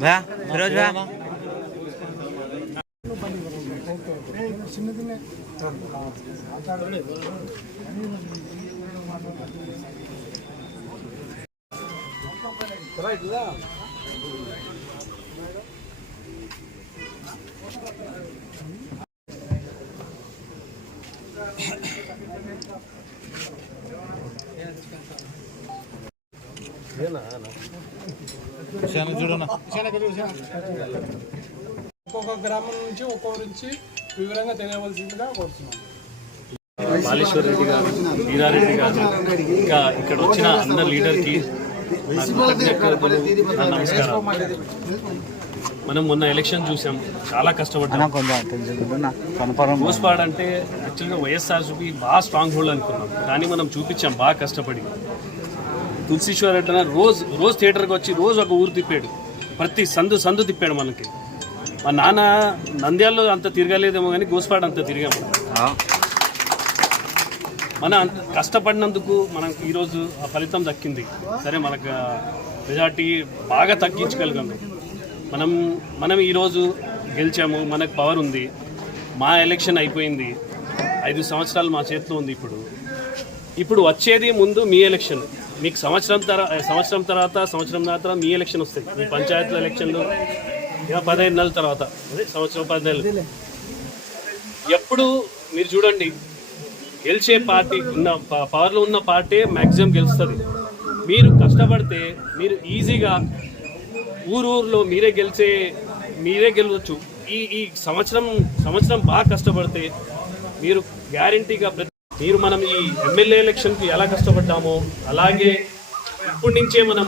भैया फिरोज भैया చిన్నదినే ఒక్కొక్క గ్రామం నుంచి ఒక్కొక్క నుంచి వివరంగా తెలియవలసిందిగా కోరుతున్నాం బాలేశ్వర్ రెడ్డి గారు వీరారెడ్డి గారు ఇంకా ఇక్కడ వచ్చిన అందరు లీడర్కి నమస్కారం మనం మొన్న ఎలక్షన్ చూసాం. చాలా కష్టపడ్డాం. గోస్పాడ్ అంటే యాక్చువల్గా వైఎస్ఆర్సీపీ బాగా స్ట్రాంగ్ హోల్డ్ అనుకున్నాం. కానీ మనం చూపించాం బాగా కష్టపడి. తులసీశ్వర్ రెడ్డి రోజు రోజు థియేటర్కి వచ్చి రోజు ఒక ఊరు తిప్పాడు. ప్రతి సందు సందు తిప్పాడు మనకి. మా నాన్న నంద్యాలలో అంత తిరగలేదేమో కానీ గోస్పాడ్ అంత తిరిగాము. మన అంత కష్టపడినందుకు మనకు ఈరోజు ఆ ఫలితం దక్కింది. సరే మనకు మెజార్టీ బాగా తగ్గించగలిగాము. మనం మనం ఈరోజు గెలిచాము మనకు పవర్ ఉంది. మా ఎలక్షన్ అయిపోయింది. ఐదు సంవత్సరాలు మా చేతిలో ఉంది ఇప్పుడు. ఇప్పుడు వచ్చేది ముందు మీ ఎలక్షన్ మీకు సంవత్సరం తర్వాత సంవత్సరం తర్వాత సంవత్సరం తర్వాత మీ ఎలక్షన్ వస్తాయి. మీ పంచాయతీల ఎలక్షన్లు పదహైదు నెలల తర్వాత. అదే సంవత్సరం పది నెలలు. ఎప్పుడు మీరు చూడండి గెలిచే పార్టీ ఉన్న ప- పవర్లో ఉన్న పార్టీ మ్యాక్సిమం గెలుస్తుంది. మీరు కష్టపడితే మీరు ఈజీగా ఊరు మీరే గెలిచే మీరే గెలవచ్చు. ఈ ఈ సంవత్సరం సంవత్సరం బాగా కష్టపడితే మీరు గ్యారంటీగా మీరు మనం ఈ ఎమ్మెల్యే ఎలక్షన్కి ఎలా కష్టపడ్డామో అలాగే ఇప్పటి నుంచే మనం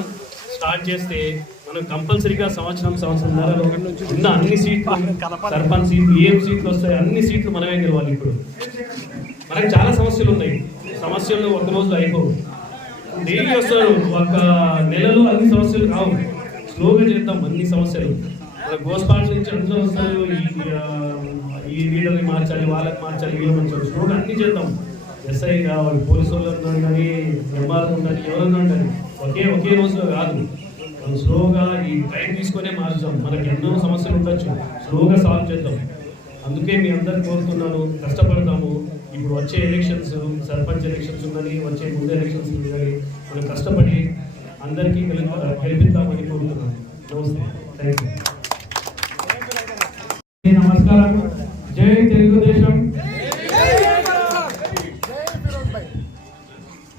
స్టార్ట్ చేస్తే మనం కంపల్సరీగా సంవత్సరం సంవత్సరంన్నరలో ఉన్న అన్ని సీట్లు సర్పంచ్ సీట్లు ఏం సీట్లు వస్తాయి అన్ని సీట్లు మనమే గెలవాలి ఇప్పుడు. మనకు చాలా సమస్యలు ఉన్నాయి. సమస్యలు ఒక రోజు అయిపోవు. డైలీ వస్తారు? ఒక నెలలో అన్ని సమస్యలు రావు. స్లోగా చేద్దాం అన్ని సమస్యలు. మన గోస్పాల్ నుంచి అందరూ వస్తారు ఈ, వీళ్ళని ఈ మార్చాలి వాళ్ళకి మార్చాలి వీళ్ళు మార్చాలి. స్లోగా అన్ని చేద్దాం. ఎస్ఐ కావాలి పోలీసు వాళ్ళు ఉన్నారు కానీ ఎంఆర్ఓ ఉండాలి ఎవరన్నా ఉండాలి ఒకే ఒకే రోజులో కాదు. మనం స్లోగా ఈ టైం తీసుకొనే మార్చాం. మనకి ఎన్నో సమస్యలు ఉండొచ్చు. స్లోగా సాల్వ్ చేద్దాం. అందుకే మీ అందరు కోరుతున్నాను కష్టపడతాము. ఇప్పుడు వచ్చే ఎలక్షన్స్ సర్పంచ్ ఎలక్షన్స్ ఉన్నది వచ్చే ముందు ఎలక్షన్స్ ఉన్నది మనం కష్టపడి అందరికీ గెలిపిద్దామని కోరుతున్నాను. నమస్తే. థ్యాంక్ యూ నమస్కారం. జై Telugu Desam.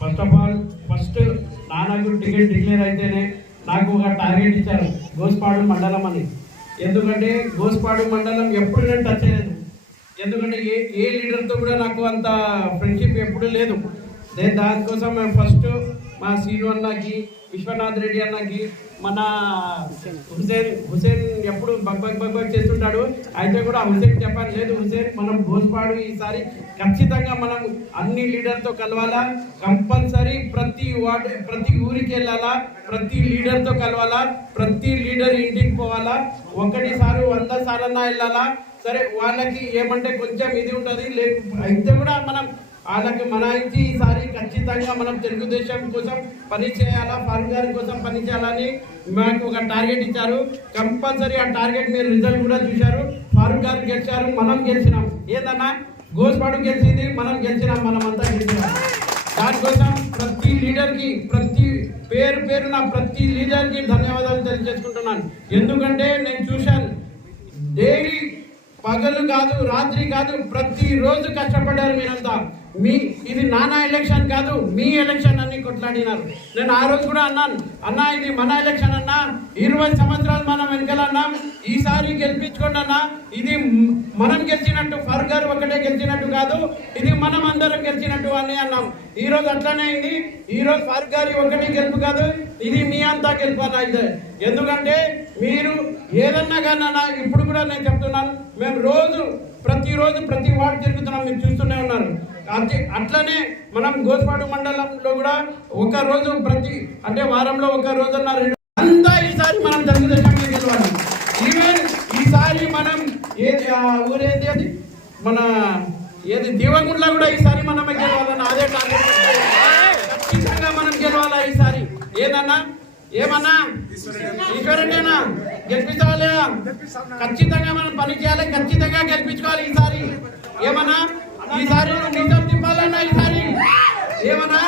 First of all first నాన్నకు టికెట్ డిక్లేర్ అయితేనే నాకు ఒక టార్గెట్ ఇచ్చారు. గోస్పాడు మండలం అని. ఎందుకంటే గోస్పాడు మండలం ఎప్పుడు నేను టచ్ చేయలేదు. ఎందుకంటే ఏ ఏ లీడర్తో కూడా నాకు అంత ఫ్రెండ్షిప్ ఎప్పుడూ లేదు. నేను దానికోసం మేము ఫస్ట్ మా శ్రీను అన్నకి విశ్వనాథ్ రెడ్డి అన్నకి మన హుసేన్ హుసేన్ ఎప్పుడు బగ్ బగ్ బగ్ బగ్ చేస్తుంటాడు. అయితే కూడా హుసేన్ చెప్పాను లేదు హుసేన్ మనం భోజపాడు ఈసారి ఖచ్చితంగా మనం అన్ని లీడర్తో కలవాలా కంపల్సరీ ప్రతి వార్డు ప్రతి ఊరికి వెళ్ళాలా ప్రతి లీడర్తో కలవాలా ప్రతి లీడర్ ఇంటికి పోవాలా ఒకటిసారి వంద సార్లన్నా వెళ్ళాలా సరే వాళ్ళకి ఏమంటే కొంచెం ఇది ఉంటుంది లేకపోతే అయితే కూడా మనం వాళ్ళకి మనాయించి ఈసారి ఖచ్చితంగా మనం తెలుగుదేశం కోసం పని చేయాలా ఫారూక్ గారి కోసం పని చేయాలని మాకు ఒక టార్గెట్ ఇచ్చారు. కంపల్సరీ ఆ టార్గెట్ మీరు రిజల్ట్ కూడా చూశారు. ఫారూక్ గారు గెలిచారు మనం గెలిచినాం. ఏందన్నా? గోస్పాడు గెలిచింది మనం గెలిచినాం మనం అంతా గెలిచినాం. దానికోసం ప్రతి లీడర్కి ప్రతి పేరు పేరున ప్రతి లీడర్కి ధన్యవాదాలు తెలియజేసుకుంటున్నాను. ఎందుకంటే నేను చూశాను డైలీ పగలు కాదు రాత్రి కాదు ప్రతిరోజు కష్టపడ్డారు మీరంతా. మీ ఇది నానా ఎలక్షన్ కాదు మీ ఎలక్షన్ అని కొట్లాడినారు. నేను ఆ రోజు కూడా అన్నాను అన్నా ఇది మన ఎలక్షన్ అన్నా ఇరవై సంవత్సరాలు మనం వెనకాలన్నాం ఈసారి గెలిపించుకోండి అన్నా ఇది మనం గెలిచినట్టు ఫర్గర్ ఒకటే గెలిచినట్టు కాదు ఇది మనం అందరం గెలిచినట్టు అని అన్నాం. ఈ రోజు అట్లానే అయింది ఈ రోజు ఫర్ ఒకటి గెలుపు కాదు ఇది మీ అంతా గెలుపు అన్న అయితే ఎందుకంటే మీరు ఏదన్నా కానీ అన్నా ఇప్పుడు కూడా నేను చెప్తున్నాను మేము రోజు ప్రతిరోజు ప్రతి వార్డు తిరుగుతున్నాం మీరు చూస్తూనే ఉన్నారు. అంతే అట్లనే మనం గోస్పాడు మండలంలో కూడా ఒక రోజు ప్రతి అంటే వారంలో ఒక రోజు అన్న రెండు అంతా ఈసారి మనం తెలుగుదేశం గెలవాలి. ఈవెన్ ఈసారి మనం ఏది ఊరేది అది? మన ఏది దేవగుండ్ల కూడా ఈసారి మనం గెలవాలన్న అదే టార్గెట్ ఏదన్నా? ఏమన్నా? ఈశ్వరుడేనా? గెలిపిస్తావా ఖచ్చితంగా మనం పని చేయాలి ఖచ్చితంగా గెలిపించుకోవాలి ఈసారి. ఏమన్నా? ఈసారి నిజం తిప్పాలన్నా ఈసారి. ఏమన్నా?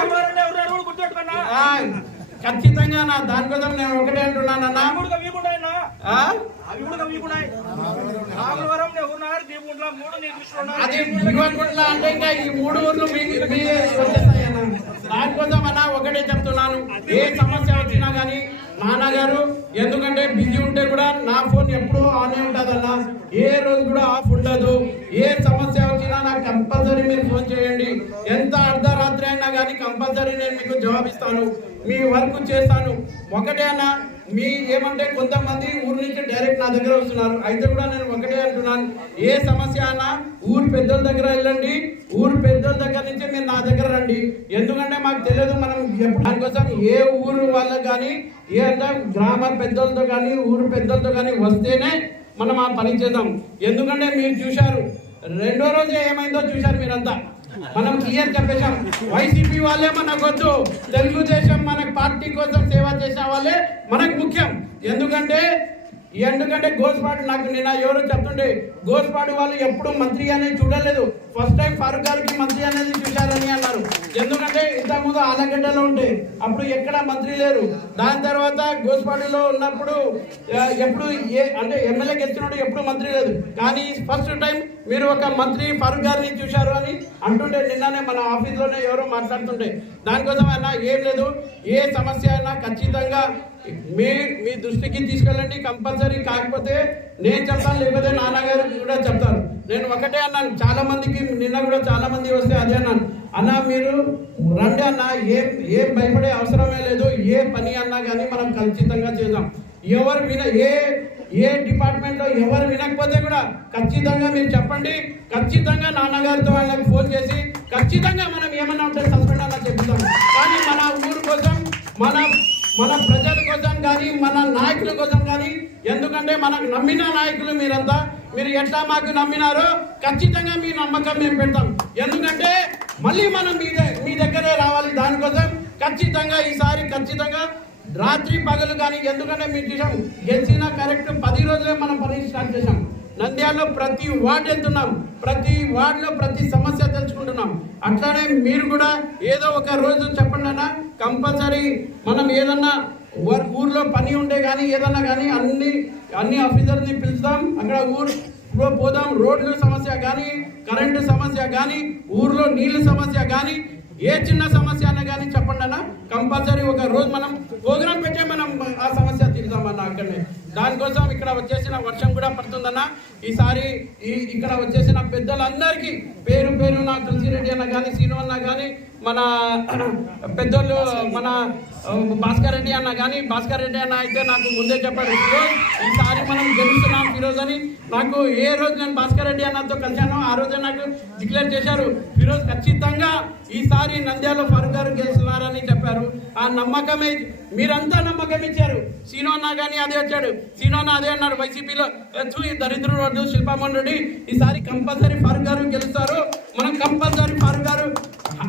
ఖచ్చితంగా నా దాని కోసం నేను ఒకటే అంటున్నానన్నా. అది భీమకుంట్ల అంటే ఇంకా ఈ మూడు ఊర్లు మీ దానికోసం అన్నా ఒకటే చెప్తున్నాను. ఏ సమస్య వచ్చినా కానీ నాన్నగారు ఎందుకంటే బిజీ ఉంటే కూడా నా ఫోన్ ఎప్పుడూ ఆనే ఉంటుందన్న ఏ రోజు కూడా ఆఫ్ ఉండదు. ఏ సమస్య వచ్చినా నాకు కంపల్సరీ మీరు ఫోన్ చేయండి. ఎంత అర్ధరాత్రి అయినా కానీ కంపల్సరీ నేను మీకు జవాబిస్తాను. మీ వర్క్ చేస్తాను ఒకటే అన్నా మీ ఏమంటే కొంతమంది ఊరు నుంచి డైరెక్ట్ నా దగ్గర వస్తున్నారు. అయితే కూడా నేను ఒకటే అంటున్నాను. ఏ సమస్య అన్నా ఊరు పెద్దల దగ్గర వెళ్ళండి. ఊరు పెద్దల దగ్గర నుంచి మీరు నా దగ్గర రండి. ఎందుకంటే మాకు తెలియదు మనం దానికోసం ఏ ఊరు వాళ్ళకు కానీ ఏ అంటే గ్రామ పెద్దలతో కానీ ఊరు పెద్దలతో కానీ వస్తేనే మనం ఆ పని చేద్దాం. ఎందుకంటే మీరు చూశారు. రెండో రోజు ఏమైందో చూశారు మీరంతా. మనం క్లియర్ చెప్పేశాం. వైసీపీ వాళ్ళే మనకొద్దు తెలుగుదేశం మనకు పార్టీ కోసం సేవ చేసే వాళ్ళే మనకు ముఖ్యం. ఎందుకంటే ఎందుకంటే గోస్పాడు నాకు నిన్న ఎవరో చెప్తుండే గోస్పాడు వాళ్ళు ఎప్పుడు మంత్రి అనేది చూడలేదు. ఫస్ట్ టైం ఫారూక్ గారికి మంత్రి అనేది చూశారని అన్నారు. ఎందుకంటే ఇంతకుముందు ఆలగడ్డలో ఉంటే అప్పుడు ఎక్కడ మంత్రి లేరు. దాని తర్వాత గోస్పాడులో ఉన్నప్పుడు ఎప్పుడు ఏ అంటే ఎమ్మెల్యే గెలిచినప్పుడు ఎప్పుడు మంత్రి లేదు. కానీ ఫస్ట్ టైం మీరు ఒక మంత్రి ఫారూక్ గారిని చూశారు అని అంటుండే నిన్ననే మన ఆఫీస్లోనే ఎవరో మాట్లాడుతుంటే దానికోసం అయినా ఏం లేదు. ఏ సమస్య అయినా ఖచ్చితంగా మీ మీ దృష్టికి తీసుకెళ్ళండి కంపల్సరీ. కాకపోతే నేను చెప్తాను లేకపోతే నాన్నగారు కూడా చెప్తారు. నేను ఒకటే అన్నాను చాలా మందికి నిన్న కూడా చాలా మంది వస్తే అదే అన్నాను. అన్న మీరు రండి అన్న ఏం ఏం భయపడే అవసరమే లేదు ఏ పని అన్నా కానీ మనం ఖచ్చితంగా చేద్దాం. ఎవరు విన ఏ ఏ డిపార్ట్మెంట్లో ఎవరు వినకపోతే కూడా ఖచ్చితంగా మీరు చెప్పండి. ఖచ్చితంగా నాన్నగారితో వాళ్ళకి ఫోన్ చేసి ఖచ్చితంగా మనం ఏమన్నా ఉంటే సస్పెండ్ అలా చెప్తాం కానీ మన ఊరు కోసం మన మన నాయకుల కోసం కానీ ఎందుకంటే మనకు నమ్మిన నాయకులు మీరంతా మీరు ఎట్లా మాకు నమ్మినారో ఖచ్చితంగా మీ నమ్మకం మేము పెడతాం. ఎందుకంటే మళ్ళీ మనం మీ మీ దగ్గరే రావాలి దానికోసం. ఖచ్చితంగా ఈసారి ఖచ్చితంగా రాత్రి పగలు కానీ ఎందుకంటే మీరు చూసాం గెలిచిన కరెక్ట్ పది రోజులే మనం పని స్టార్ట్ చేసాం నంద్యాలలో ప్రతి వార్డు వెళ్తున్నాం ప్రతి వార్డులో ప్రతి సమస్య తెలుసుకుంటున్నాం. అట్లానే మీరు కూడా ఏదో ఒక రోజు చెప్పండి అన్న కంపల్సరీ మనం ఏదన్నా వారి ఊర్లో పని ఉండే కానీ ఏదన్నా కానీ అన్ని అన్ని ఆఫీసర్ని పిలుస్తాం. అక్కడ ఊరు పోదాం. రోడ్ల సమస్య కానీ కరెంటు సమస్య కానీ ఊర్లో నీళ్ళ సమస్య కానీ ఏ చిన్న సమస్య అయినా కానీ చెప్పండి అన్న. కంపల్సరీ ఒక రోజు మనం ప్రోగ్రామ్ పెట్టే మనం ఆ సమస్య తీరుదామన్న అక్కడనే. దానికోసం ఇక్కడ వచ్చేసిన వర్షం కూడా పడుతుందన్న. ఈసారి ఈ ఇక్కడ వచ్చేసిన పెద్దలందరికీ పేరు పేరు నా తులసిరెడ్డి అన్న కానీ సీను అన్న కానీ మన పెద్దోళ్ళు మన భాస్కర్ రెడ్డి అన్న కానీ భాస్కర్ రెడ్డి అన్న అయితే నాకు ముందే చెప్పాడు ఈసారి మనం గెలుస్తున్నాం ఫిరోజ్ అని. నాకు ఏ రోజు నేను భాస్కర్ రెడ్డి అన్నతో కలిశానో ఆ రోజే నాకు డిక్లేర్ చేశారు. ఫిరోజ్ ఖచ్చితంగా ఈసారి నంద్యాల ఫరూక్ గారు గెలుస్తున్నారని చెప్పారు. ఆ నమ్మకమే మీరంతా నమ్మకం ఇచ్చారు. సీనో అన్న కానీ అదే వచ్చాడు. సీనో అన్న అదే అన్నాడు వైసీపీలో "చూ, ఈ దరిద్రుడు వద్దు రెడ్డి ఈసారి కంపల్సరీ ఫరూక్ గారు గెలుస్తారు. మనం కంపల్సరీ ఫరూక్ గారు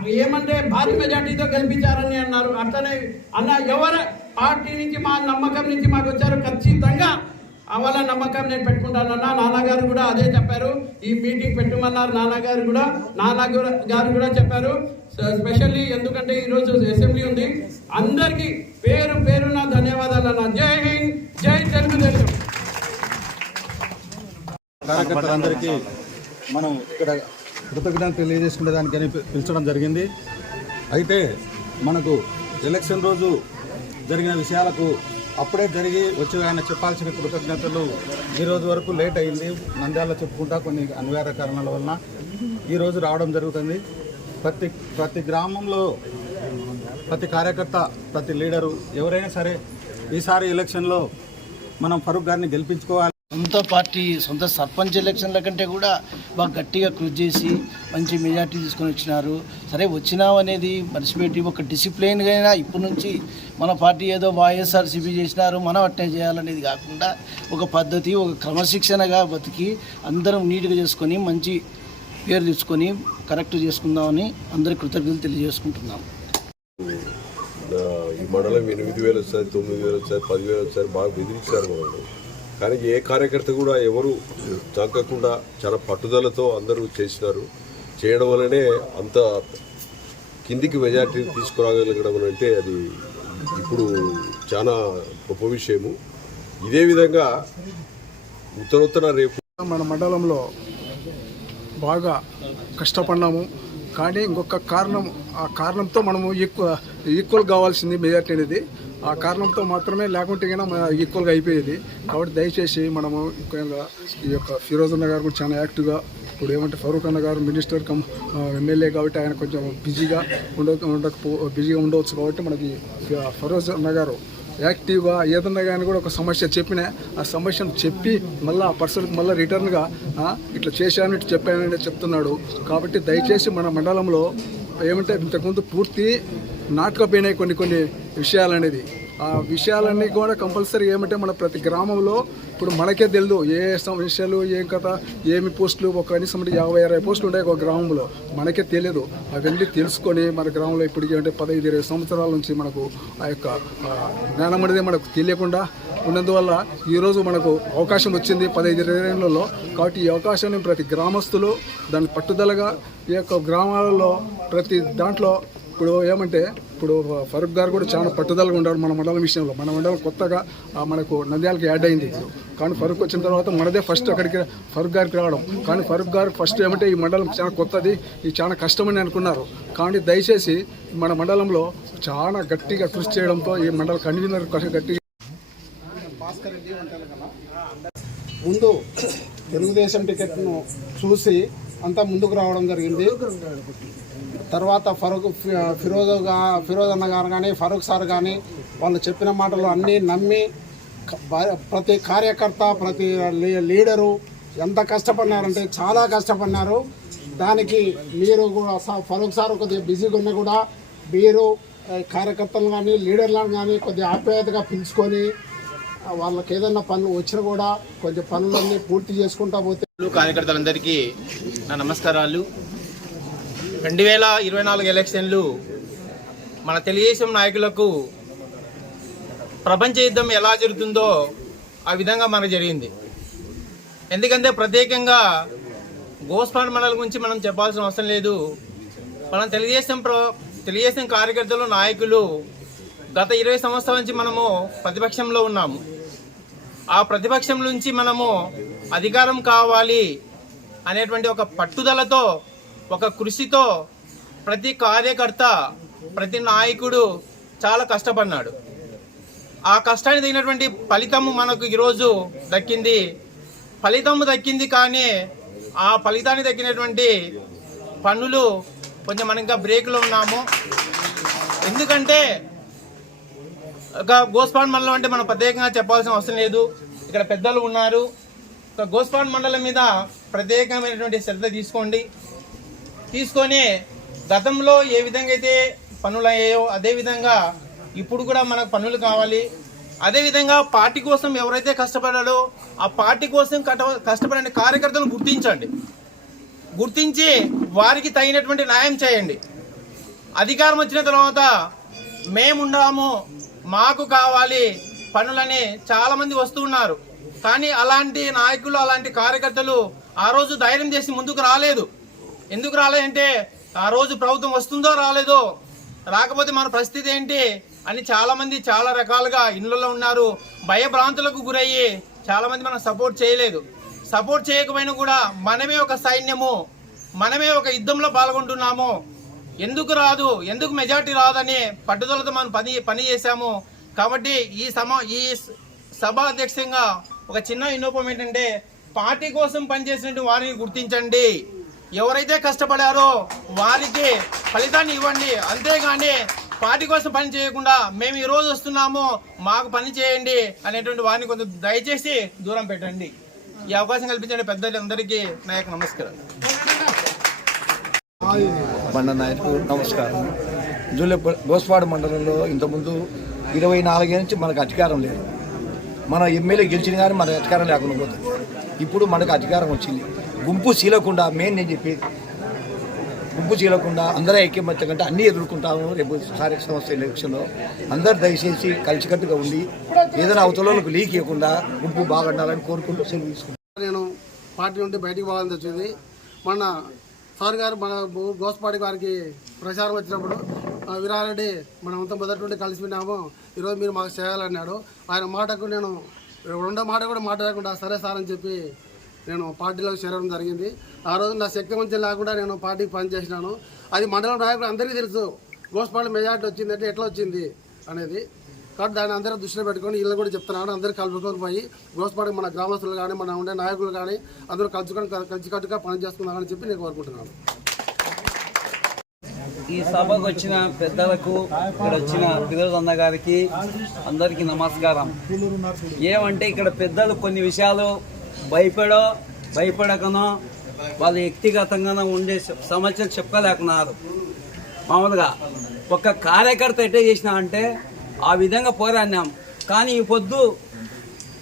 ఏమంటే భారీ మెజార్టీతో గెలిపించారని అన్నారు. అట్లనే అన్న ఎవరు పార్టీ నుంచి మా నమ్మకం నుంచి మాకు వచ్చారు ఖచ్చితంగా వాళ్ళ నమ్మకం నేను పెట్టుకుంటానన్నా నాన్నగారు కూడా అదే చెప్పారు. ఈ మీటింగ్ పెట్టమన్నారు నాన్నగారు కూడా. నాన్న కూడా- గారు కూడా చెప్పారు. స్పెషల్లీ ఎందుకంటే ఈరోజు అసెంబ్లీ ఉంది. అందరికీ పేరు పేరున ధన్యవాదాలు అన్న. జై హింద్ జై తెలుగుదేశం. కార్యకర్తలందరికీ మనం ఇక్కడ కృతజ్ఞతలు తెలియజేసుకునే దానికని పిలిచడం జరిగింది. అయితే మనకు ఎలక్షన్ రోజు జరిగిన విషయాలకు అప్పుడే జరిగి వచ్చి ఆయన చెప్పాల్సిన కృతజ్ఞతలు ఈ రోజు వరకు లేట్ అయింది. నంద్యాల చెప్పుకుంటా కొన్ని అనివార్య కారణాల వలన ఈరోజు రావడం జరుగుతుంది. ప్రతి ప్రతి గ్రామంలో ప్రతి కార్యకర్త ప్రతి లీడరు ఎవరైనా సరే ఈసారి ఎలక్షన్లో మనం ఫరూక్ గారిని గెలిపించుకోవాలి. సొంత పార్టీ సొంత సర్పంచ్ ఎలక్షన్ల కంటే కూడా బాగా గట్టిగా కృషి చేసి మంచి మెజార్టీ తీసుకొని వచ్చినారు. సరే వచ్చినాం అనేది మర్చిపెట్టి ఒక డిసిప్లైన్గా అయినా ఇప్పటి నుంచి మన పార్టీ ఏదో వైఎస్ఆర్సీపీ చేసినారు మనం అట్టే చేయాలనేది కాకుండా ఒక పద్ధతి ఒక క్రమశిక్షణగా బతికి అందరం నీట్గా చేసుకొని మంచి పేరు తెచ్చుకొని కరెక్ట్ చేసుకుందామని అందరి కృతజ్ఞతలు తెలియజేసుకుంటున్నాం. ఈ మండలం ఎనిమిది వేలు వస్తుంది తొమ్మిది వేలు వస్తుంది పదివేలు వస్తుంది బాగా బెదిరించారు వాళ్ళు. కానీ ఏ కార్యకర్త కూడా ఎవరు తగ్గకుండా చాలా పట్టుదలతో అందరూ చేసినారు. చేయడం వల్లనే అంత కిందికి మెజార్టీ తీసుకురాగలగడం అంటే అది ఇప్పుడు చాలా గొప్ప విషయము. ఇదే విధంగా ఉత్తరోత్తర రేపు మన మండలంలో బాగా కష్టపడినాము కానీ ఇంకొక కారణం ఆ కారణంతో మనము ఈక్వ ఈక్వల్ కావాల్సింది మెజార్టీ అనేది. ఆ కారణంతో మాత్రమే లేకుంటే కన్నా మన ఈక్వల్గా అయిపోయేది. కాబట్టి దయచేసి మనము ముఖ్యంగా ఈ యొక్క ఫిరోజ్ అన్న గారు కూడా చాలా యాక్టివ్గా ఇప్పుడు ఏమంటే ఫరూక్ అన్న గారు మినిస్టర్ కమ్ ఎమ్మెల్యే కాబట్టి ఆయన కొంచెం బిజీగా ఉండ ఉండకపో బిజీగా ఉండవచ్చు కాబట్టి మనకి ఫరోజ్ అన్న గారు యాక్టివ్గా ఏదన్నా కానీ కూడా ఒక సమస్య చెప్పినా ఆ సమస్యను చెప్పి మళ్ళీ ఆ పర్సన్కి మళ్ళీ రిటర్న్గా ఇట్లా చేశాను ఇట్లా చెప్పానని చెప్తున్నాడు. కాబట్టి దయచేసి మన మండలంలో ఏమంటే ఇంతకుముందు పూర్తి నాటకపోయినాయి కొన్ని కొన్ని విషయాలు అనేది ఆ విషయాలన్నీ కూడా కంపల్సరీ ఏమంటే మన ప్రతి గ్రామంలో ఇప్పుడు మనకే తెలియదు ఏ సమస్యలు ఏం కథ ఏమి పోస్టులు ఒక కనీసం యాభై అరవై పోస్టులు ఉంటాయి ఒక గ్రామంలో. మనకే తెలియదు అవన్నీ తెలుసుకొని మన గ్రామంలో ఇప్పుడు అంటే పదహైదు ఇరవై సంవత్సరాల నుంచి మనకు ఆ యొక్క జ్ఞానం అనేది మనకు తెలియకుండా ఉన్నందువల్ల ఈరోజు మనకు అవకాశం వచ్చింది పదహైదు ఇరవై ఏళ్ళలో. కాబట్టి ఈ అవకాశాన్ని ప్రతి గ్రామస్తులు దాన్ని పట్టుదలగా ఈ యొక్క గ్రామాలలో ప్రతి దాంట్లో ఇప్పుడు ఏమంటే ఇప్పుడు ఫరూక్ గారు కూడా చాలా పట్టుదలగా ఉన్నాడు మన మండలం విషయంలో. మన మండలం కొత్తగా మనకు నంద్యాలకు యాడ్ అయింది కానీ ఫరూక్ వచ్చిన తర్వాత మనదే ఫస్ట్ అక్కడికి ఫరూక్ గారికి రావడం. కానీ ఫరూక్ గారు ఫస్ట్ ఏమంటే ఈ మండలం చాలా కొత్తది ఇది చాలా కష్టమని అనుకున్నారు. కానీ దయచేసి మన మండలంలో చాలా గట్టిగా కృషి చేయడంతో ఈ మండల కన్వీనర్ గట్టిగా ముందు తెలుగుదేశం టికెట్ను చూసి అంతా ముందుకు రావడం జరిగింది. తర్వాత ఫరూక్ ఫిరోజ్ ఫిరోజ్ అన్న గారు కానీ ఫరూక్ సార్ కానీ వాళ్ళు చెప్పిన మాటలు అన్నీ నమ్మి ప్రతి కార్యకర్త ప్రతి లీడరు ఎంత కష్టపడినారంటే చాలా కష్టపడినారు. దానికి మీరు కూడా ఫరూక్ సార్ కొద్దిగా బిజీగా ఉన్నా కూడా మీరు కార్యకర్తలు కానీ లీడర్లను కానీ కొద్దిగా ఆప్యాయతగా పిలుచుకొని వాళ్ళకి ఏదైనా పనులు వచ్చినా కూడా కొంచెం పనులన్నీ పూర్తి చేసుకుంటా పోతే కార్యకర్తలందరికీ నా నమస్కారాలు. రెండు వేల ఇరవై నాలుగు ఎలక్షన్లు మన తెలుగుదేశం నాయకులకు ప్రపంచ యుద్ధం ఎలా జరుగుతుందో ఆ విధంగా మనకు జరిగింది. ఎందుకంటే ప్రత్యేకంగా గోస్పాడ్ మండలం గురించి మనం చెప్పాల్సిన అవసరం లేదు. మనం తెలుగుదేశం ప్ర తెలుగుదేశం కార్యకర్తలు నాయకులు గత ఇరవై సంవత్సరాల నుంచి మనము ప్రతిపక్షంలో ఉన్నాము. ఆ ప్రతిపక్షం నుంచి మనము అధికారం కావాలి అనేటువంటి ఒక పట్టుదలతో ఒక కృషితో ప్రతి కార్యకర్త ప్రతి నాయకుడు చాలా కష్టపడినాడు. ఆ కష్టానికి తగినటువంటి ఫలితము మనకు ఈరోజు దక్కింది. ఫలితము దక్కింది కానీ ఆ ఫలితానికి దక్కినటువంటి పనులు కొంచెం మనం ఇంకా బ్రేక్లో ఉన్నాము. ఎందుకంటే ఒక గోస్పాన్ మండలం అంటే మనం ప్రత్యేకంగా చెప్పాల్సిన అవసరం లేదు. ఇక్కడ పెద్దలు ఉన్నారు. గోస్పాన్ మండలం మీద ప్రత్యేకమైనటువంటి శ్రద్ధ తీసుకోండి. తీసుకొని గతంలో ఏ విధంగా అయితే పనులు అయ్యాయో అదే విధంగా ఇప్పుడు కూడా మనకు పనులు కావాలి. అదే విధంగా పార్టీ కోసం ఎవరైతే కష్టపడాడో ఆ పార్టీ కోసం కట- కష్టపడే కార్యకర్తలను గుర్తించండి. గుర్తించి వారికి తగినటువంటి న్యాయం చేయండి. అధికారం వచ్చిన తర్వాత మేముండాము మాకు కావాలి పనులని చాలామంది వస్తున్నారు కానీ అలాంటి నాయకులు అలాంటి కార్యకర్తలు ఆ రోజు ధైర్యం చేసి ముందుకు రాలేదు. ఎందుకు రాలేదంటే ఆ రోజు ప్రభుత్వం వస్తుందో రాలేదో రాకపోతే మన పరిస్థితి ఏంటి అని చాలామంది చాలా రకాలుగా ఇళ్ళలో ఉన్నారు భయభ్రాంతులకు గురయ్యి చాలామంది మనం సపోర్ట్ చేయలేదు. సపోర్ట్ చేయకపోయినా కూడా మనమే ఒక సైన్యము మనమే ఒక యుద్ధంలో పాల్గొంటున్నాము. ఎందుకు రాదు ఎందుకు మెజార్టీ రాదని పట్టుదలతో మనం పని పని చేశాము. కాబట్టి ఈ సమ ఈ సభ అధ్యక్షంగా ఒక చిన్న విన్నపం ఏంటంటే పార్టీ కోసం పనిచేసినట్టు వారిని గుర్తించండి. ఎవరైతే కష్టపడారో వారికి ఫలితాన్ని ఇవ్వండి. అంతేగాని పార్టీ కోసం పని చేయకుండా మేము ఈ రోజు వస్తున్నాము మాకు పని చేయండి అనేటువంటి వారిని కొంచెం దయచేసి దూరం పెట్టండి. ఈ అవకాశం కల్పించండి పెద్దలందరికీ నా యొక్క నమస్కారం. బండ నాయకు నమస్కారం. జూలే గోస్వాడ మండలంలో ఇంతకుముందు ఇరవై నాలుగేళ్ళ నుంచి మనకు అధికారం లేదు. మన ఎమ్మెల్యే గెలిచిన కానీ మనకు అధికారం లేకుండా పోతుంది. ఇప్పుడు మనకు అధికారం వచ్చింది. గుంపు చీలకుండా మెయిన్ నేను చెప్పేది. గుంపు చీలకుండా అందరూ ఐక్యమత్యం కంటే అన్నీ ఎదుర్కొంటాము రేపు స్థానిక సంస్థ ఎలక్షన్లో. అందరూ దయచేసి కలిసికట్టుగా ఉండి ఏదైనా అవతలలోకి లీక్ ఇవ్వకుండా గుంపు బాగుండాలని కోరుకుంటూ సెలవు తీసుకుంటాను నేను పార్టీ నుండి బయటికి పోవాలని వచ్చింది మొన్న సార్ గారు మన గో- గారికి ప్రచారం వచ్చినప్పుడు ఆ, వీరారెడ్డి మనం మొదటి నుండి కలిసి విన్నాము ఈరోజు మీరు మాకు చేయాలన్నాడు. ఆయన మాటకు నేను రెండో మాట కూడా మాట్లాడకుండా సరే సార్ అని చెప్పి నేను పార్టీలో చేరడం జరిగింది. ఆ రోజు నా శక్తి మంచి లేకుండా నేను పార్టీకి పనిచేసినాను. అది మండలం నాయకుడు అందరికీ తెలుసు. గోస్పాడి మెజార్టీ వచ్చిందంటే ఎట్లా వచ్చింది అనేది. కాబట్టి దాన్ని అందరూ దృష్టిలో పెట్టుకొని వీళ్ళు కూడా చెప్తున్నాను. అందరూ కలుపుకొని పోయి గోస్పాడు మన గ్రామస్తులు కానీ మన ఉండే నాయకులు కానీ అందరూ కలుసుకొని కలిసికట్టుగా పని చెప్పి నేను కోరుకుంటున్నాను. ఈ సభకు వచ్చిన పెద్దలకు ఇక్కడ వచ్చిన ఫిరోజ్ గారికి అందరికీ నమస్కారం. ఏమంటే ఇక్కడ పెద్దలు కొన్ని విషయాలు భయపడో భయపడకనో వాళ్ళు వ్యక్తిగతంగానో ఉండే సమస్యలు చెప్పలేకున్నారు. మామూలుగా ఒక కార్యకర్త ఎట్టే చేసినా అంటే ఆ విధంగా పోరాడినాం. కానీ ఈ పొద్దు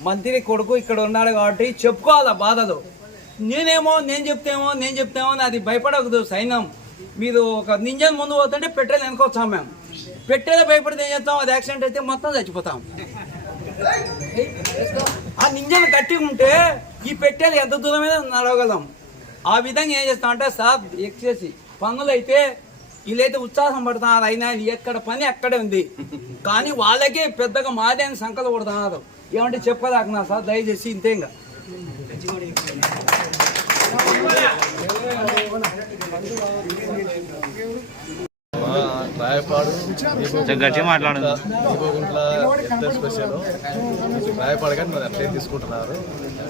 మంత్రి కొడుకు ఇక్కడ ఉన్నాడు కాబట్టి చెప్పుకోవాలి బాధలు. నేనేమో నేను చెప్తేమో నేను చెప్తేమో అని అది భయపడకూడదు సైన్యం. మీరు ఒక నింజన్ ముందు పోతుంటే పెట్రోల్ వెనుకొచ్చాం మేము. పెట్రోల్ భయపడితే ఏం చేస్తాం? అది యాక్సిడెంట్ అయితే మొత్తం చచ్చిపోతాం. ఆ నింజన్ కట్టి ఉంటే ఈ పెట్టేలు ఎంత దూరమైనా నడవగలం. ఆ విధంగా ఏం చేస్తాం అంటే సార్ ఎక్సేసి పనులు అయితే వీళ్ళైతే ఉత్సాహం పడుతున్నారు అయినా ఎక్కడ పని అక్కడే ఉంది. కానీ వాళ్ళకే పెద్దగా మాదే అని సంకలు పడుతున్నారు ఏమంటే చెప్పదాకున్నా సార్ దయచేసి ఇంతే ఇంకా. రాయపాడు గట్టి మాట్లాడు దీపగుంట్ల ఎంత స్పెషల్ రాయపాడు కానీ మరి అట్లే తీసుకుంటున్నారు.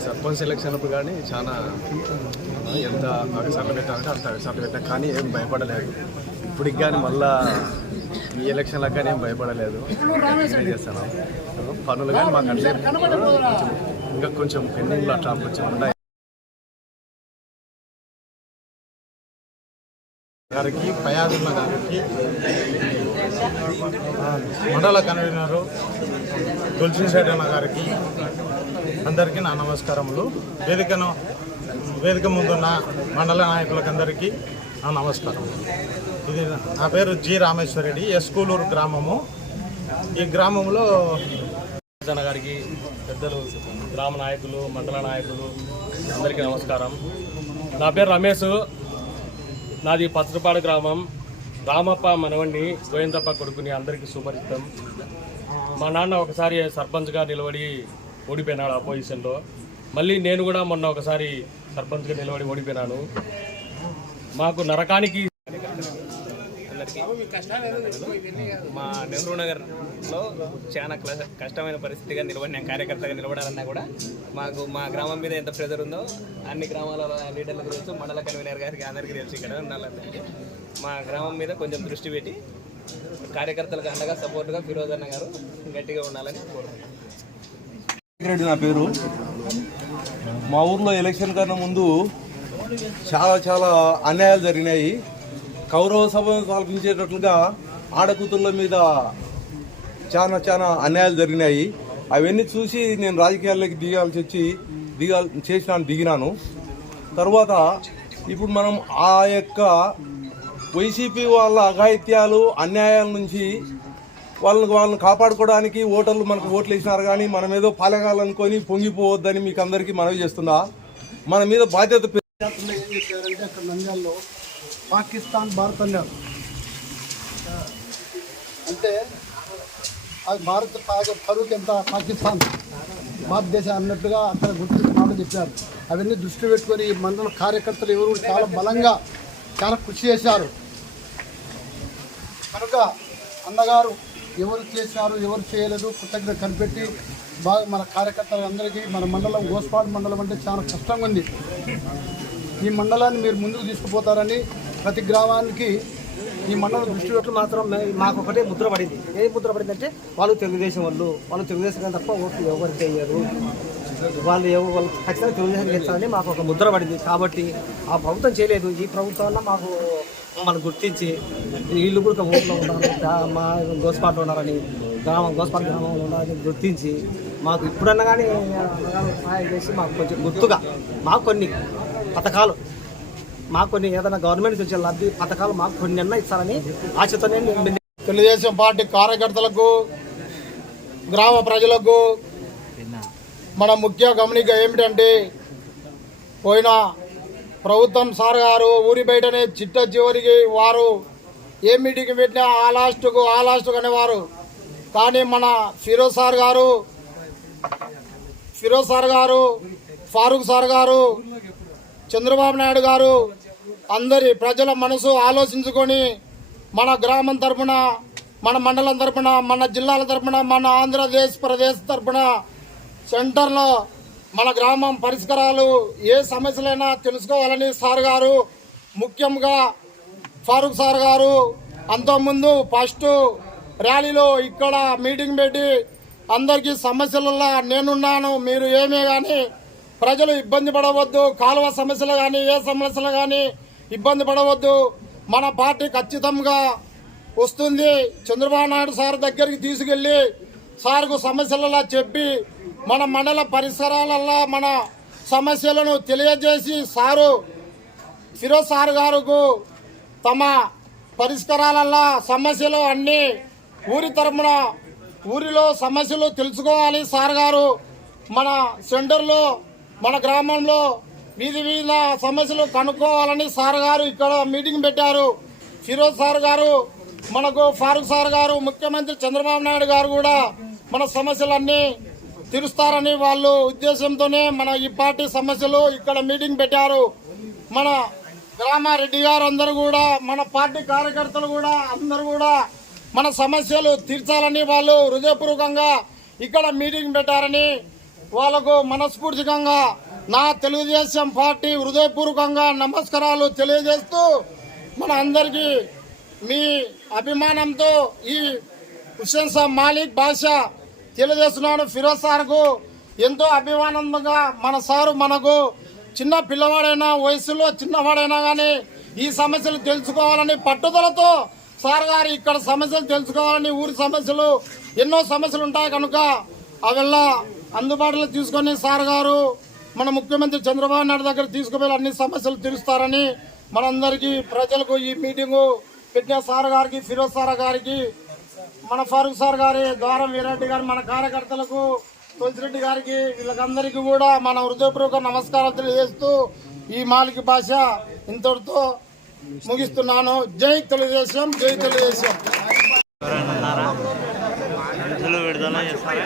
సర్పంచ్ ఎలక్షన్ అప్పుడు కానీ చాలా ఎంత అగసార్లు పెట్టాలంటే అంత అగసార్లు పెట్టాం కానీ ఏం భయపడలేదు. ఇప్పటికి కానీ మళ్ళా ఈ ఎలక్షన్లకు కానీ ఏం భయపడలేదు. చేస్తాను పనులు కానీ మాకు అట్లే. ఇంకా కొంచెం పెండింగ్లో అట్లా కొంచెం ఉన్నాయి. గారికి ఫయాజుల్లా గారికి మండల కన్వీనరు తులసి శెట్టన్న గారికి అందరికీ నా నమస్కారములు. వేదికను వేదిక ముందున్న మండల నాయకులకందరికీ నా నమస్కారం ఇది నా పేరు జి రామేశ్వరరెడ్డి ఎస్కూలూరు గ్రామము. ఈ గ్రామంలో జన గారికి పెద్దలు గ్రామ నాయకులు మండల నాయకులు అందరికీ నమస్కారం. నా పేరు రమేష్ నాది పచ్చపాడు గ్రామం. రామప్ప మనవణ్ణి గోవిందప్ప కొడుకుని అందరికీ సుపరిచితం మా నాన్న ఒకసారి సర్పంచ్గా నిలబడి ఓడిపోయినాడు అపోజిషన్లో మళ్ళీ నేను కూడా మొన్న ఒకసారి సర్పంచ్గా నిలబడి ఓడిపోయినాను. మాకు నరకానికి మా నెహ్రూ నగర్లో చాలా క్ల- కష్టమైన పరిస్థితిగా నిలబడిన కార్యకర్తగా నిలబడాలన్నా కూడా మాకు మా గ్రామం మీద ఎంత ప్రెజర్ ఉందో అన్ని గ్రామాల లీడర్లకు తెలుసు మండల కన్వీనర్ గారికి అందరికీ తెలుసు ఇక్కడ వాళ్ళందరికీ మా గ్రామం మీద కొంచెం దృష్టి పెట్టి కార్యకర్తలకు అండగా సపోర్ట్గా ఫిరోజ్ అన్న గారు గట్టిగా ఉండాలని కోరుకుంటున్నాను నా పేరు. మా ఊర్లో ఎలక్షన్ కన్నా ముందు చాలా చాలా అన్యాయాలు జరిగినాయి. కౌరవ సభను కల్పించేటట్లుగా ఆడకూతుళ్ళ మీద చాలా చాలా అన్యాయాలు జరిగినాయి. అవన్నీ చూసి నేను రాజకీయాల్లోకి దిగాల్సి వచ్చి దిగాల్ చేసినాను దిగినాను. తర్వాత ఇప్పుడు మనం ఆ యొక్క వైసీపీ వాళ్ళ అఘాయిత్యాలు అన్యాయాల నుంచి వాళ్ళని వాళ్ళని కాపాడుకోవడానికి ఓటర్లు మనకు ఓట్లు వేసినారు కానీ మనం ఏదో పాలగాలనుకొని పొంగిపోవద్దని మీకు అందరికీ మనవి చేస్తుందా మన మీద బాధ్యత అక్కడ నంద్యాలలో పాకిస్తాన్ భారత్ అన్నారు. అంటే అది భారత్ ఫరూక్ ఎంత పాకిస్తాన్ భారతదేశం అన్నట్టుగా అక్కడ గుర్తింపు చెప్పారు. అవన్నీ దృష్టి పెట్టుకొని ఈ మండల కార్యకర్తలు ఎవరు చాలా బలంగా చాలా కృషి చేశారు. కనుక అన్నగారు ఎవరు చేశారు ఎవరు చేయలేదు కృతజ్ఞత కనిపెట్టి బాగా మన కార్యకర్తలందరికీ మన మండలం గోస్పాడు మండలం అంటే చాలా కష్టంగా ఉంది. ఈ మండలాన్ని మీరు ముందుకు తీసుకుపోతారని ప్రతి గ్రామానికి ఈ మండలం దృష్టి పెట్టి మాత్రం మాకు ఒకటే ముద్ర పడింది. ఏ ముద్ర పడింది అంటే వాళ్ళు తెలుగుదేశం వాళ్ళు. వాళ్ళు తెలుగుదేశం కానీ తప్ప ఓట్లు ఎవరు చేయరు. వాళ్ళు ఎవరు వాళ్ళు ఖచ్చితంగా తెలుగుదేశం చేస్తారని మాకు ఒక ముద్ర పడింది. కాబట్టి ఆ ప్రభుత్వం చేయలేదు. ఈ ప్రభుత్వం మాకు మనం గుర్తించి వీళ్ళు కూడా ఊళ్ళో ఉన్నారు మా గోస్పాట్లో ఉన్నారని గ్రామం గోస్పాట్ గ్రామంలో ఉన్నారని గుర్తించి మాకు ఇప్పుడన్నా కానీ సహాయం చేసి మాకు కొంచెం గుర్తుగా మాకు కొన్ని పథకాలు మాకు కొన్ని ఏదైనా గవర్నమెంట్ నుంచి లబ్ధి పథకాలు మాకు కొన్ని నిర్ణయిస్తారని ఆశతోనే తెలుగుదేశం పార్టీ కార్యకర్తలకు గ్రామ ప్రజలకు మన ముఖ్య గమనిక ఏమిటంటే పోయిన ప్రభుత్వం సార్ గారు ఊరి బయటనే చిట్ట చివరికి వారు ఏ మీటింగ్ పెట్టినా ఆ లాస్ట్కు ఆ లాస్ట్కు అనేవారు. కానీ మన ఫిరోజ్ సార్ గారు ఫిరోజ్ సార్ గారు ఫారూక్ సార్ గారు చంద్రబాబు నాయుడు గారు అందరి ప్రజల మనసు ఆలోచించుకొని మన గ్రామం తరపున మన మండలం తరపున మన జిల్లాల తరపున మన ఆంధ్రప్రదేశ్ ప్రదేశ్ తరపున సెంటర్లో మన గ్రామం పరిష్కారాలు ఏ సమస్యలైనా తెలుసుకోవాలని సార్ గారు ముఖ్యంగా ఫారూక్ సార్ గారు అంతకుముందు ఫస్ట్ ర్యాలీలో ఇక్కడ మీటింగ్ పెట్టి అందరికీ సమస్యలలో నేనున్నాను మీరు ఏమే కానీ ప్రజలు ఇబ్బంది పడవద్దు కాలువ సమస్యలు కానీ ఏ సమస్యలు కానీ ఇబ్బంది పడవద్దు. మన పార్టీ ఖచ్చితంగా వస్తుంది. చంద్రబాబు నాయుడు సార్ దగ్గరికి తీసుకెళ్ళి సార్కు సమస్యలలా చెప్పి మన మండల పరిసరాలలో మన సమస్యలను తెలియజేసి సారు ఫిరోజ్ సార్ గారుకు తమ పరిష్కారాలల్లో సమస్యలు అన్నీ ఊరి తరపున ఊరిలో సమస్యలు తెలుసుకోవాలి సార్ గారు. మన సెంటర్లో మన గ్రామంలో వీధి వీధిల సమస్యలు కనుక్కోవాలని సార్ గారు ఇక్కడ మీటింగ్ పెట్టారు. ఫిరోజ్ సార్ గారు మనకు ఫారూక్ సార్ గారు ముఖ్యమంత్రి చంద్రబాబు నాయుడు గారు కూడా మన సమస్యలన్నీ తీరుస్తారని వాళ్ళు ఉద్దేశంతోనే మన ఈ పార్టీ సమస్యలు ఇక్కడ మీటింగ్ పెట్టారు. మన గ్రామారెడ్డి గారు అందరూ కూడా మన పార్టీ కార్యకర్తలు కూడా అందరూ కూడా మన సమస్యలు తీర్చాలని వాళ్ళు హృదయపూర్వకంగా ఇక్కడ మీటింగ్ పెట్టారని వాళ్ళకు మనస్ఫూర్తికంగా నా తెలుగుదేశం పార్టీ హృదయపూర్వకంగా నమస్కారాలు తెలియజేస్తూ మన అందరికీ మీ అభిమానంతో ఈ హుస్సేన్ సాబ్ మాలిక్ బాషా తెలియజేస్తున్నాను ఫిరోజ్ సార్కు ఎంతో అభిమానంగా మన సారు మనకు చిన్న పిల్లవాడైనా వయసులో చిన్నవాడైనా కానీ ఈ సమస్యలు తెలుసుకోవాలని పట్టుదలతో సార్ గారు ఇక్కడ సమస్యలు తెలుసుకోవాలని ఊరి సమస్యలు ఎన్నో సమస్యలు ఉంటాయి కనుక అవెల్లా అందుబాటులో తీసుకొని సార్ గారు మన ముఖ్యమంత్రి చంద్రబాబు నాయుడు దగ్గర తీసుకువెళ్ళి అన్ని సమస్యలు తీరుస్తారని మనందరికీ ప్రజలకు ఈ మీటింగు పెట్టిన సార్ గారికి ఫిరోజ్ సార్ గారికి మన ఫారూక్ సార్ గారి ద్వారం వీరెడ్డి గారు మన కార్యకర్తలకు తులసిరెడ్డి గారికి వీళ్ళకందరికీ కూడా మన హృదయపూర్వక నమస్కారాలు తెలియజేస్తూ ఈ మాలిక భాష ఇంతటితో ముగిస్తున్నాను. జై తెలుగుదేశం జై తెలుగుదేశం. విడుదల చేస్తారా?